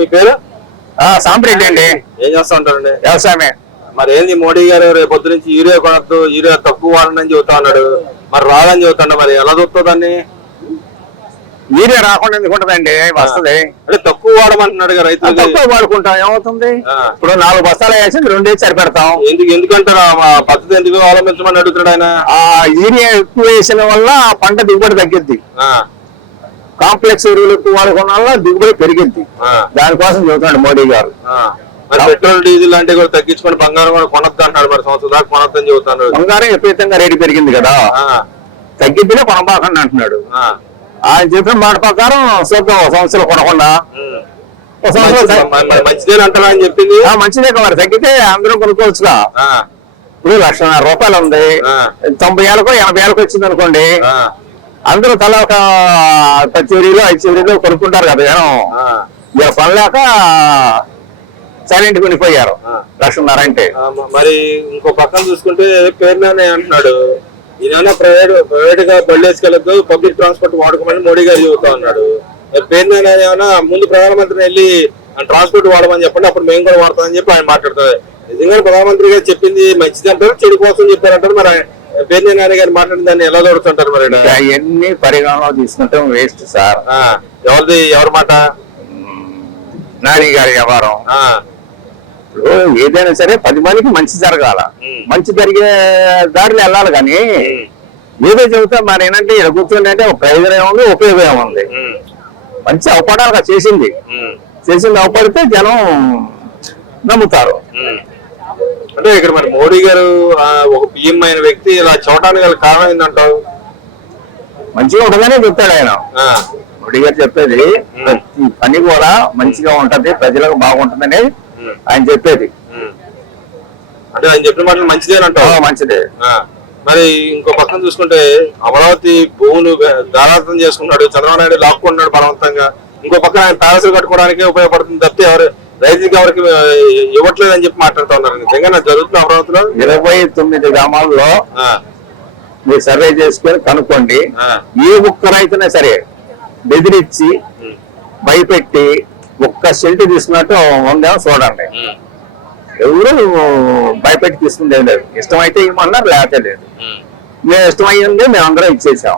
మీ పేరు? సాంప్రెడ్డి అండి. ఏం చేస్తా ఉంటారండి? వ్యవసాయమే. మరి ఏంది మోడీ గారు రేపు పొద్దు నుంచి యూరియా కొనద్దు, యూరియా తక్కువ వాడని చెబుతా ఉన్నాడు, మరి రాదని చెబుతాడు, మరి ఎలా చూస్తుందండి? యూరియా రాకుండా ఎందుకు ఉంటదండి? వస్తుంది. అంటే తక్కువ వాడమంటున్నాడు రైతులు. తక్కువ వాడుకుంటాం, ఏమవుతుంది? ఇప్పుడు 4 బస్తాలు వేసి 2 వేసి సరిపెడతాం. ఎందుకంటారు పద్ధతి ఎందుకు అవలంబించమని అడుగుతాడు ఆయన. యూరియా ఎక్కువ వేసిన వల్ల పంట దిగుబడి తగ్గిద్ది. కాంప్లెక్స్ ఎరువులు ఎక్కువ వాడుకున్న వల్ల దిగుబడి పెరిగింది. దానికోసం చెబుతున్నాడు మోడీ గారు. మరి పెట్రోల్ డీజిల్ లాంటివి కూడా తగ్గించుకొని బంగారం కూడా కొనొద్దు అంటాడు. మరి సంవత్సరం దాకా కొనొద్దని చెబుతాను. బంగారం విపరీతంగా రేటు పెరిగింది కదా, తగ్గిద్దినే కొనబాకండి అంటున్నాడు. ఆయన చెప్పిన మాట ప్రకారం చూద్దాం, సంవత్సరం కొనకుండా మంచిదే అంటారా అని చెప్పింది. మంచిదే మరి, తగ్గితే అందరూ కొనుక్కోవచ్చుగా. ఇప్పుడు 1,00,000 రూపాయలు ఉంది, 90 ఏళ్ళకో 80 ఏళ్ళకో వచ్చింది అనుకోండి, అందరూ తల ఒక 10 చివరిలో 5 చివరిలో కొనుక్కుంటారు కదా జనం. ఇక కొనలేక సైలెంట్ కొనిపోయారు 1,00,000 అంటే. మరి ఇంకో పక్కన చూసుకుంటే పేరునే అంటున్నాడు, ఈయన ప్రైవేట్ గా బళ్ళు వేసుకెళ్ళద్దు, పబ్లిక్ ట్రాన్స్పోర్ట్ వాడుకోమని మోడీ గారు చెబుతా ఉన్నాడు. పేరునే ఏమన్నా ముందు ప్రధానమంత్రిని వెళ్ళి ట్రాన్స్పోర్ట్ వాడమని చెప్పండి, అప్పుడు మేము కూడా వాడతామని చెప్పి ఆయన మాట్లాడుతారు. నిజంగా ప్రధానమంత్రి గారు చెప్పింది మంచిది అంటారు, చెడు కోసం చెప్పారంటారు. మరి పేర్ని నాని గారు మాట్లాడిన దాన్ని ఎలా దొరుకుతుంటారు? మరి అవన్నీ పరిగణలో తీసుకుంటాం వేస్ట్ సార్. ఎవరి మాట? నాని గారి వ్యవహారం. ఇప్పుడు ఏదైనా సరే 10 మందికి మంచి జరగాల, మంచి జరిగే దారిలో వెళ్ళాలి. కానీ ఏదో చెబుతా మరి ఏంటంటే ఇక్కడ కూర్చోండి అంటే ప్రయోజనం ఏముంది, ఉపయోగం ఏముంది? మంచి అవపడాలిగా చేసింది అవపడితే జనం నమ్ముతారు. అంటే ఇక్కడ మరి మోడీ గారు ఒక పిఎం అయిన వ్యక్తి ఇలా చూడటానికి గల కారణం ఏంటంటావు? మంచిగా ఉంటుందనే చెప్తాడు ఆయన. మోడీ గారు చెప్పేది ప్రతి పని కూడా మంచిగా ఉంటది, ప్రజలకు బాగుంటుందని ఆయన చెప్పేది. అంటే ఆయన చెప్పిన మాటలు మంచిదేనంటావు? మంచిదే. మరి ఇంకో పక్కన చూసుకుంటే అమరావతి భూములు దారాదత్తం చేసుకున్నాడు చంద్రబాబు నాయుడు, లాక్కున్నాడు బలవంతంగా. ఇంకో పక్కన ఆయన ప్యాలెస్లు కట్టుకోవడానికి ఉపయోగపడుతుంది తప్పితే రైతులకి ఎవరికి ఇవ్వట్లేదు అని చెప్పి మాట్లాడుతూ ఉన్నారు. నిజంగా జరుగుతుంది అమరావతిలో 29 గ్రామాల్లో మీరు సర్వే చేసుకొని కనుక్కోండి. ఏ ఒక్క రైతునే సరే బెదిరించి భయపెట్టి ఒక్క సెంటు తీసుకున్నట్టు ఉందేమో చూడండి. ఎవరు భయపెట్టి తీసుకుంటే లేదు. ఇష్టమైతే ఇవ్వమన్నారు, లేకపోతే లేదు. మేము ఇష్టమయ్యింది మేము అందరం ఇచ్చేసాం.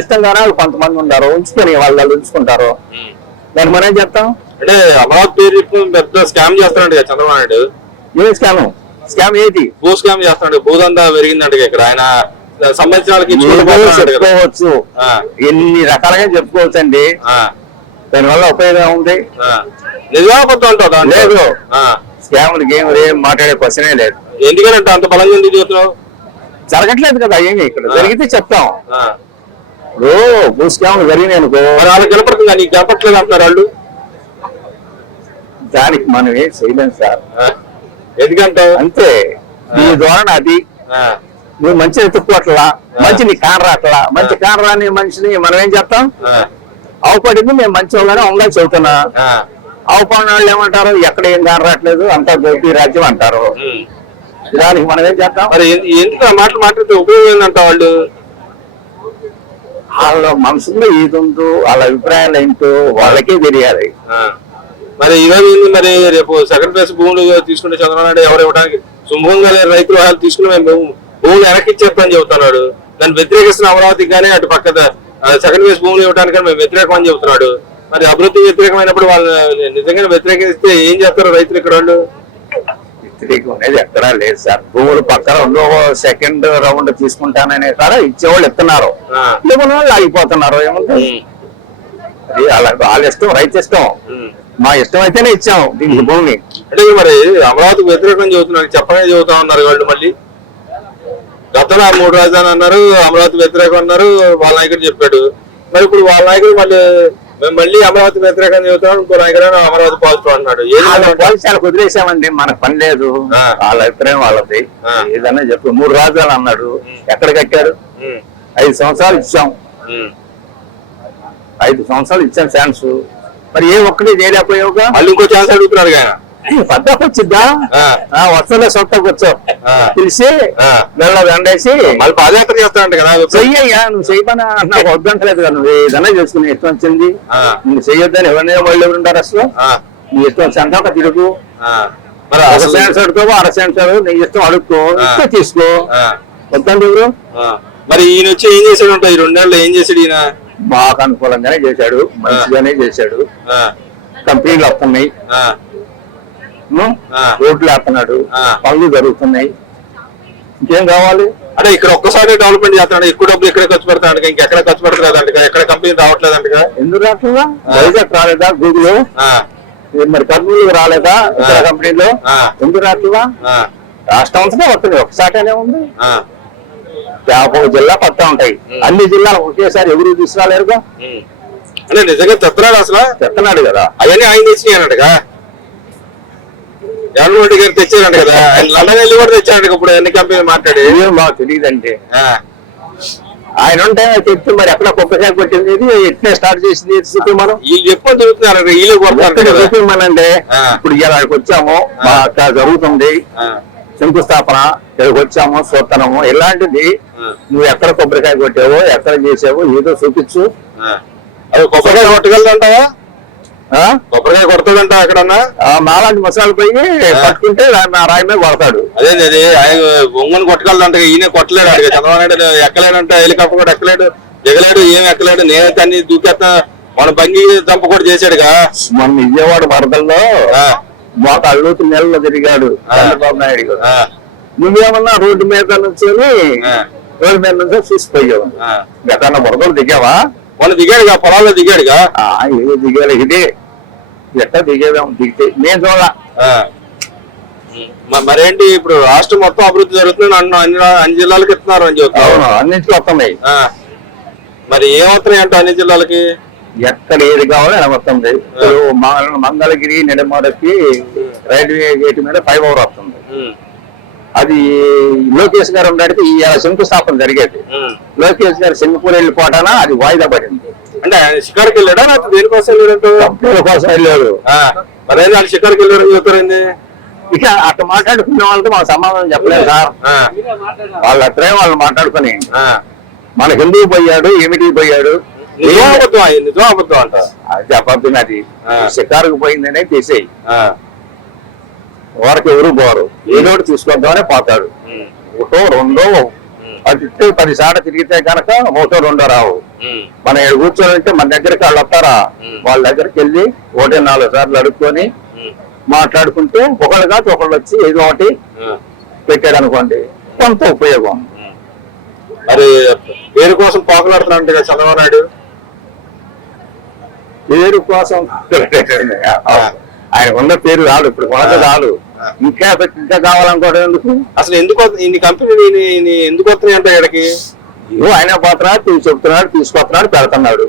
ఇష్టం కానీ కొంతమంది ఉన్నారు ఉంచుకొని వాళ్ళు ఉంచుకుంటారు. దాన్ని మనం ఏం చెప్తాం? అంటే అమరావతి పేరు పెద్ద స్కామ్ చేస్తున్నాడు చంద్రబాబు నాయుడు. ఏ స్కామ్ ఏది? భూ స్కామ్ చేస్తున్నాడు. భూదందా పెరిగిందంట ఇక్కడ. ఆయన సంబంధించిన చెప్పుకోవచ్చు, ఎన్ని రకాలుగా చెప్పుకోవచ్చు అండి. దానివల్ల ఉపయోగం ఉంది. లేదు, స్కాములు గేమ్ ఏం మాట్లాడే క్వశ్చనే లేదు. ఎందుకంటే అంత బలంగా ఎందుకు చెబుతున్నావు? జరగట్లేదు కదా ఏమి. ఇక్కడ జరిగితే చెప్తాం. ఇప్పుడు భూ స్కాములు జరిగినాయి అనుకో, వాళ్ళకి గెలపడుతుంది, నీకు గెలపట్లేదు అంటున్నారు వాళ్ళు. దానికి మనం ఏం చేయలేం సార్. ఎందుకంటే అంతే, నీ ధోరణ అది. నువ్వు మంచిని ఎత్తుక్కోట్లా, మంచి నీ కానరాట్లా. మంచి కానరాని మనిషిని మనం ఏం చేస్తాం? అవపడింది మేము మంచి వాళ్ళని ఉందని చెబుతున్నా. అవపడిన వాళ్ళు ఏమంటారు? ఎక్కడ ఏం కానరాట్లేదు, అంతా గోపి రాజ్యం అంటారు. దానికి మనం ఏం చేస్తాం? మరి ఎందుకు ఆ మాటలు మాట్లాడితే ఉపయోగం ఏంటంట? వాళ్ళ మనసులో ఏది ఉందో, వాళ్ళ అభిప్రాయాలు ఏంటో వాళ్ళకే తెలియాలి. మరి ఈరోజు మరి రేపు సెకండ్ ఫేజ్ భూములు తీసుకుంటే చంద్రబాబు నాయుడు ఎవరు ఇవ్వడానికి సుముఖంగా రైతులు వాళ్ళు తీసుకుని మేము భూములు వెనక్కి ఇచ్చేస్తామని చెబుతున్నాడు. దాన్ని వ్యతిరేకిస్తున్న అమరావతికి కానీ అటు పక్క సెకండ్ ఫేజ్ భూములు ఇవ్వడానికి మేము వ్యతిరేకం అని చెబుతున్నాడు. మరి అభివృద్ధి వ్యతిరేకమైనప్పుడు వాళ్ళు నిజంగా వ్యతిరేకిస్తే ఏం చేస్తారు రైతులు ఇక్కడ? వాళ్ళు వ్యతిరేకం అనేది ఎక్కడా లేదు సార్. భూములు పక్కన రెండో సెకండ్ రౌండ్ తీసుకుంటాననే కాడ ఇచ్చేవాళ్ళు ఇస్తున్నారు, లేకున్న వాళ్ళు ఆగిపోతున్నారు. ఏముంది, వాళ్ళ ఇష్టం, రైతు ఇష్టం. మా ఇష్టం అయితేనే ఇచ్చాం దీనికి భూమి. అంటే మరి అమరావతికి వ్యతిరేకం చెబుతున్నారు, చెప్పనే చెబుతా ఉన్నారు వాళ్ళు. మళ్ళీ గతంలో 3 రాజధాని అన్నారు, అమరావతి వ్యతిరేకం అన్నారు, వాళ్ళ నాయకుడు చెప్పాడు. మరి ఇప్పుడు వాళ్ళ నాయకుడు మళ్ళీ అమరావతి వ్యతిరేకం చెబుతున్నాడు, ఇంకో నాయకుడు అమరావతి పాజిటివ్ అన్నాడు. వాళ్ళకి వదిలేసామండి, మనకు పని లేదు. వాళ్ళ అభిప్రాయం వాళ్ళది. ఏదన్నా చెప్పు. 3 రాజధానులు అన్నాడు, ఎక్కడ కట్టారు? 5 సంవత్సరాలు ఇచ్చాం. 5 సంవత్సరాలు ఇచ్చాం ఛాన్స్. మరి ఏ ఒక్కటి చేయలేకపోయావుగా. మళ్ళీ ఇంకో ఛాన్స్ అడుగుతున్నారు. పద్దాకు వచ్చిద్దా ఆ, వస్తుందే సొంత కూర్చో ఆ. పిలిచి ఆ. మెల్ల దండేసి మళ్ళీ పాదయాత్ర చేస్తానంట కదా చెయ్యయ్యా నువ్వు చెయ్యమని నాకు వద్దంటలేదు కదా నువ్వు ఏదైనా చేసుకుని ఇష్టం వచ్చింది ఆ. నువ్వు చెయ్యొద్దని ఎవరైనా వాళ్ళు ఎవరు ఉంటారు అసలు ఆ, నీ ఇష్టం వచ్చి అంతా తిరుగు ఆ. మరి ఒక అసలు సెన్స్ అడుకో అర సెన్స్ నీ ఇష్టం అడుక్కో ఆ. ఇష్టం తీసుకో ఆ, వద్దండి ఎవరు ఆ. మరి ఈయన వచ్చి ఏం చేశాడు ఉంటా ఈ 2 నెలలు ఏం చేశాడు ఈయన మాకు అనుకూలంగానే చేశాడు మంచిగానే చేశాడు ఆ, కంపెనీలు వస్తున్నాయి ఆ, ఆ. రోడ్లు వేస్తున్నాడు ఆ. పనులు జరుగుతున్నాయి ఇంకేం కావాలి అంటే ఇక్కడ ఒక్కసారి డెవలప్మెంట్ చేస్తున్నాడు ఎక్కువ డబ్బులు ఇక్కడ ఖర్చు పెడతాడు ఇంకెక్కడ ఖర్చు పెడతాడంట ఎక్కడ కంపెనీ రావట్లేదంట ఎందుకు రాకుండా వైజాగ్ రాలేదా గూగుల్ మరి కర్నూలు రాలేదా ఇతర కంపెనీలో ఆ. ఎందుకు రాట్లేదా రాష్ట్రం అంతా వస్తుంది ఒకసారినే ఉంది 50 జిల్లా పట్టా ఉంటాయి అన్ని జిల్లాలు ఒకేసారి ఎవరు తీసుకురాలేరుగా అంటే నిజంగా తెస్తున్నాడు అసలు చెప్తున్నాడు కదా అవన్నీ ఆయన తెచ్చినాయనట్టుగా జగన్మోహన్ రెడ్డి గారు తెచ్చారంట కదా ఆయన లండన్ వెళ్ళి కూడా తెచ్చాడు ఇప్పుడు ఎన్ని కంపెనీ మాట్లాడి ఏం మాకు తెలియదంటే ఆ, ఆయన ఉంటే చెప్తే మరి ఎక్కడ కొబ్బరికాయ కొట్టింది ఎట్లే స్టార్ట్ చేసింది చూపి మనం వీళ్ళు ఎప్పుడు తిరుగుతున్నారు వీళ్ళు కొడతారు కదా చూపిమనండి ఆ. ఇప్పుడు ఇక్కడికి వచ్చాము మా అక్కడ జరుగుతుంది ఆ, శంకుస్థాపన ఇక్కడికి వచ్చాము చూస్తున్నాము ఇలాంటిది ఆ, నువ్వు ఎక్కడ కొబ్బరికాయ కొట్టావో ఎక్కడ చేసావో ఏదో చూపించు ఆ. అది కొబ్బరికాయ కొట్టగలదంటావా ఆ? కొబ్బరికాయ కొడుతుందంట ఎక్కడన్నా నాలాంటి మసాలు పోయి పట్టుకుంటే నా రాయి మీద కొడతాడు అదే అది ఆయన ఒంగోని కొట్టగలదంట ఈయన కొట్టలేడు అడిగా చంద్రబాబు నాయుడు ఎక్కలేడంట హెలికాప్టర్ కూడా ఎక్కలేడు దిగలేడు ఏం ఎక్కలేడు నేనైతే అన్ని దూకేస్తా మన బంగి దంప కూడా చేశాడుగా మన విజయవాడ వరదల్లో ఆ, మాకు అల్లుతు నెలలో తిరిగాడు చంద్రబాబు నాయుడు గారు. ఆ, నువ్వేమన్నా రోడ్డు మీద నుంచొని ఆ, రోడ్డు మీద నుంచి చూసిపోయావు ఆ. ఎక్కడన్నా వరదలు దిగావా మొన్న దిగాడుగా పొలాల్లో దిగాడుగా ఏదో దిగాలి ఇదే ఎట్లా దిగేదాం దిగితే నేను చూడాల ఆ. మరేంటి ఇప్పుడు రాష్ట్రం మొత్తం అభివృద్ధి జరుగుతుంది అన్ని జిల్లాలకు ఇస్తున్నారు అని చెప్తున్నారు అవును అన్నింటిలో వస్తున్నాయి ఆ. మరి ఏమవుతున్నాయి అంటే అన్ని జిల్లాలకి ఎక్కడ ఏది కావాలో అలా వస్తుంది ఇప్పుడు మంగళగిరి నిడమడకి రైల్వే గేట్ మీద 5 hour వస్తుంది ఉమ్, అది లోకేష్ గారు ఉండడానికి ఈ శంకుస్థాపన జరిగేది లోకేష్ గారు సింగపూర్ వెళ్ళిపోవటాన అది వాయిదా పడింది అంటే ఆయన షికారుకి వెళ్ళాడా లేకపోతే దేనికోసం వెళ్ళాడంటూ కంపెనీల కోసం వెళ్ళాడు మరేంటి ఆయన షికారుకి వెళ్ళారని చెప్తారండి ఇక అట్లా మాట్లాడుకున్న వాళ్ళతో మాకు సమాధానం చెప్పలేదు సార్ వాళ్ళ అట్లే వాళ్ళు మాట్లాడుకుని మనకి ఎందుకు పోయాడు ఏమిటి పోయాడు నిజం అబద్ధం ఆయన నిజం అబద్ధం అంట అది చెప్పద్దు అది షికారుకు పోయిందనే తీసేయి ఆ, వారికి ఎవరు పోరు ఏదో ఒకటి తీసుకొద్దామనే పోతాడు ఉమ్, ఒకటో రెండో అది 10 సార్లు తిరిగితే కనుక ఒకటో రెండో రావు ఉమ్, మనం ఇక్కడ కూర్చోనంటే మన దగ్గరికి వాళ్ళు వస్తారా వాళ్ళ దగ్గరికి వెళ్ళి 1-4 సార్లు అడుక్కొని ఉమ్, మాట్లాడుకుంటే ఒకళ్ళు కాదు ఒకళ్ళు వచ్చి ఏదో ఒకటి ఉమ్. పెట్టాడు అనుకోండి కొంత ఉపయోగం మరి పేరు కోసం పోకలాడుతున్నాడు కదా చంద్రబాబు నాయుడు పేరు కోసం ఆయన ఉన్న పేరు రాదు ఇప్పుడు కొనత రాదు ఇంకా ఇంకా కావాలనుకోవడం ఎందుకు అసలు ఎందుకు ఇన్ని కంపెనీలు ఎందుకు వస్తున్నాయి అంటే ఇక్కడికి ఇగో ఆయన పోతున్నా చెప్తున్నాడు తీసుకొస్తున్నాడు పెడుతున్నాడు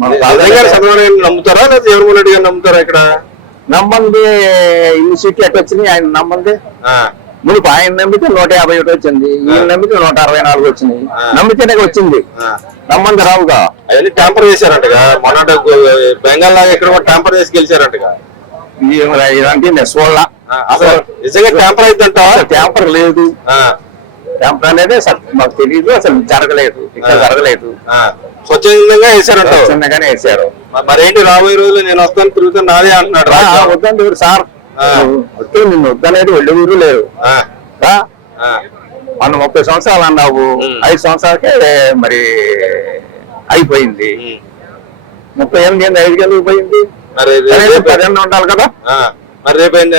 మన చంద్రబాబు గారు చంద్రబాబు నాయుడు నమ్ముతారా లేదా జగన్మోహన్ రెడ్డి గారు నమ్ముతారా ఇక్కడ నమ్మంది ఇన్ని సీట్లు ఎట్టు వచ్చినాయి ఆయన నమ్మంది ఆ, మునుపు ఆయన నమ్మితే 151 వచ్చింది ఈయన నమ్మితే 164 వచ్చినాయి నమ్మితేనే వచ్చింది ఆ. నమ్మంది రావుగా అవన్నీ ట్యాంపర్ చేశారంటగా మొన్న బెంగాల్ లాగా ఇక్కడ కూడా ట్యాంపర్ చేసి గెలిచారంటగా ఇలాంటి నెస్వల్ల అసలు నిజంగా ట్యాంపర్ అయిద్దంట ట్యాంపర్ లేదు ట్యాంపర్ అనేది మాకు తెలియదు అసలు జరగలేదు ఇక్కడ జరగలేదు స్వచ్ఛందంగా వేశారంట చిన్నగానే వేసారు మరేంటి రాబోయే రోజులు నేను వస్తాను తిరుగుతాను నాదే అంటున్నాడు రాజా. వద్దండి ఎవరు సార్ వద్దు నిన్ను వద్దనేది వెళ్ళే ఊరు లేరు ఆ, రా ఆ, మనం 30 సంవత్సరాలు అన్నావు 5 సంవత్సరాలకే మరి అయిపోయింది ఉమ్. 38 ఏంది 5 ఎందుకు పోయింది మరి కనీసం రేపు 10 ఉండాలి కదా మరి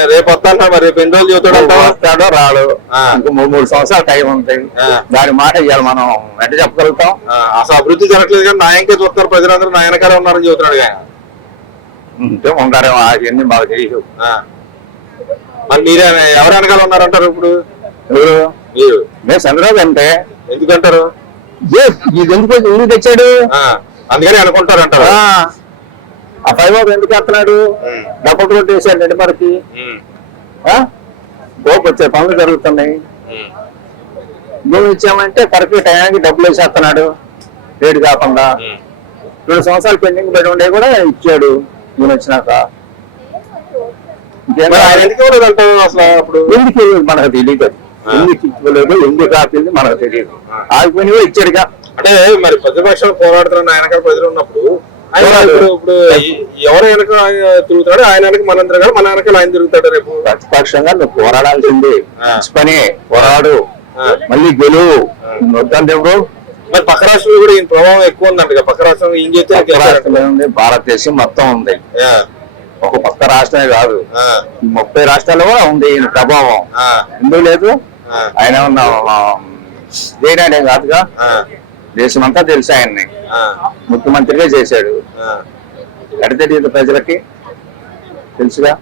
రేపు వస్తాను మరి రేపు ఎన్ని రోజులు చెబుతాడు వస్తాడో రాడు ఆ. ఇంకో 3 సంవత్సరాలు టైం ఉంది ఆ. దాని మాట ఇవ్వాలి మనం ఎట్ట చెప్పగలుగుతాం అసలు అభివృద్ధి జరగట్లేదు కానీ నా వెనకే చూస్తారు ప్రజలందరూ నా వెనకాలే ఉన్నారని చెబుతున్నాడు ఆయన ఉంటే ఉంటారేమో అవన్నీ మాకు తెలియదు మరి మీరే ఎవరు వెనకాల ఉన్నారంటారు ఇప్పుడు ఎవరు? మీరు నేను చంద్రబాబు అంటే ఎందుకంటారు ఇది ఎందుకు తెచ్చాడు అందుకని అనుకుంటారు అంటారు ఆ 5 hour ఎందుకు వేస్తున్నాడు డబ్బులు రోడ్డు వేసాడు నిడమరికి గోపు వచ్చే పనులు జరుగుతున్నాయి భూమి ఇచ్చామంటే కరెక్ట్ టైంకి డబ్బులు వేసేస్తున్నాడు రేటు కాకుండా 2 సంవత్సరాలు పెండింగ్ పడి ఉండే కూడా ఇచ్చాడు నేను వచ్చినాక మరి ఆయన ఎందుకు ఇవ్వలేదు అంటారు అసలు అప్పుడు? ఎందుకు ఇవ్వలేదు మనకు తెలియదు, ఎందుకు ఇవ్వలేదు, ఎందుకు ఆపింది మనకు తెలియదు. ఆగిపోయినవో ఇచ్చాడుగా. అంటే మరి ప్రతిపక్షాలు పోరాడుతున్న ఆయన ప్రజలు ఉన్నప్పుడు ఆయన ఇప్పుడు ఎవరు వెనక ఆయన తిరుగుతాడు, ఆయన వెనక మనం తిరగాలి, మన వెనక ఆయన తిరుగుతాడు. రేపు ప్రతిపక్షంగా నువ్వు పోరాడాల్సింది, పని పోరాడు, మళ్ళీ గెలువు, వద్దంటే ఎవరు. మరి పక్క రాష్ట్రంలో కూడా ఈయన ప్రభావం ఎక్కువ ఉందంట. పక్క రాష్ట్రం ఏం చేస్తే భారతదేశం మొత్తం ఉంది, ఒక పక్క రాష్ట్రమే కాదు, 30 రాష్ట్రాల్లో కూడా ఉంది ఈయన ప్రభావం. ఎందుకు లేదు? ఆయన ఉన్న చేయడానే కాదుగా, దేశం అంతా తెలుసు ఆయన్ని, ముఖ్యమంత్రిగా చేశాడు. ఎడ తెలియదు ప్రజలకి తెలుసుగా.